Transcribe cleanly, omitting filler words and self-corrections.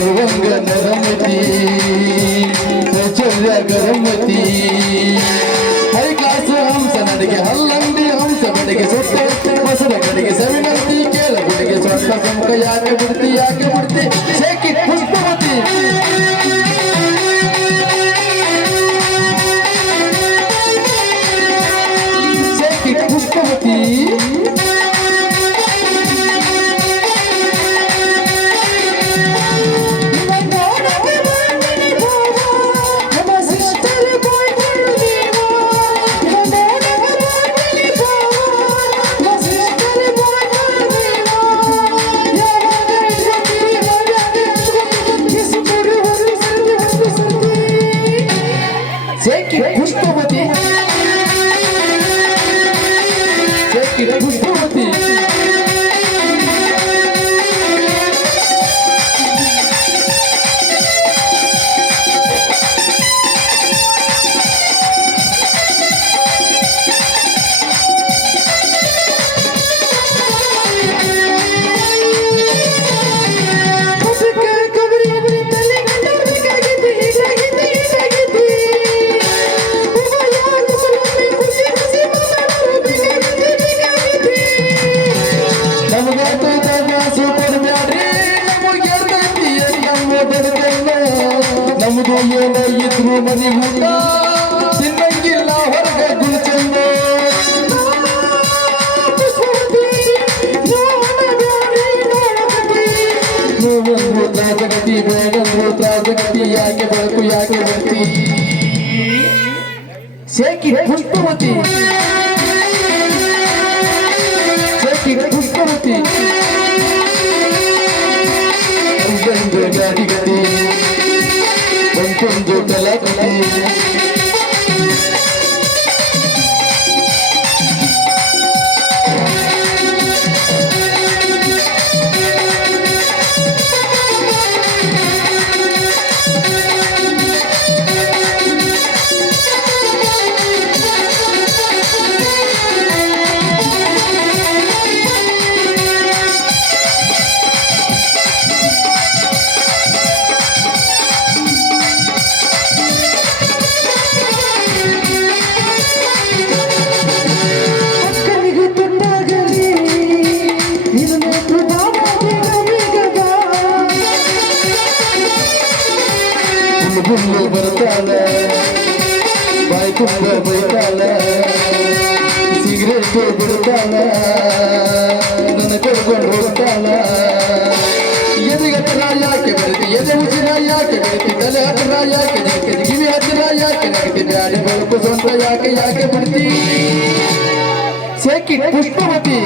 सर्वंग नरमती चर्या गरमती high class हंस नडिಗೆ ಹಲ್ಲಂಡಿ ಹಂಸ ಬಡಿಗೆ ಸುತ್ತ ಮಸರ ಕಡೆಗೆ ಸವಿನಂತಿ ಕೇಳ ಬಡಿಗೆ ಸೊಟ್ಟ ಸಂಕ ಯಾಕೆ ಬಿಡ್ತಿ ಶೇಕಿ ಪುಷ್ಪವತಿ ಶೇಕಿ Pushpavati Take it, Pushpavati. Take it, Pushpavati. ನಮ್ಮದು ಏನೋ ಇದ್ರು ಮನೆ ಊಟ ತಿನ್ನಂಗಿಲ್ಲ ಹೊರಗೆ ಗುಲ್ಚಂದ ನೋವಂದು ತ್ರಾಸಗತಿ ಬೇಗಂದು ತ್ರಾಸಗತಿ ಯಾಕೆ ಬೆಳಕು ಯಾಕೆ ಬರ್ತಿ ಶೇಕಿ ಪುಷ್ಪವತಿ ಶೇಕಿ ಪುಷ್ಪವತಿ ಗಾಡಿ ಗತಿ ಒಂದು ಕಲಕತಿ ಗುಲ್ಲು ಬರ್ತಾಳ ಬಾಯಿ ತುಂಬ ಬೈತಾಳ ಸಿಗರೇಟ್ ಬಿಡ್ತಾಳ ನನ್ನ ಕರ್ಕೊಂಡು ಹೋಗ್ತಾಳ ಎದೆ ಹತ್ರ ಯಾಕೆ ಬರುತ್ತಿ ಎದೆ ಉಸಿರ ಯಾಕೆ ಬರುತ್ತಿ ತಲೆ ಹತ್ರ ಯಾಕೆ ನಗ್ತೀನಿ ಕಿವಿ ಹತ್ರ ಯಾಕೆ ನಗ್ತೀನಿ ಬ್ಯಾಡಿ ಬೆಳಕು ಸ್ವಂತ ಯಾಕೆ ಬಿಡ್ತಿ ಶೇಕಿ ಪುಷ್ಪವತಿ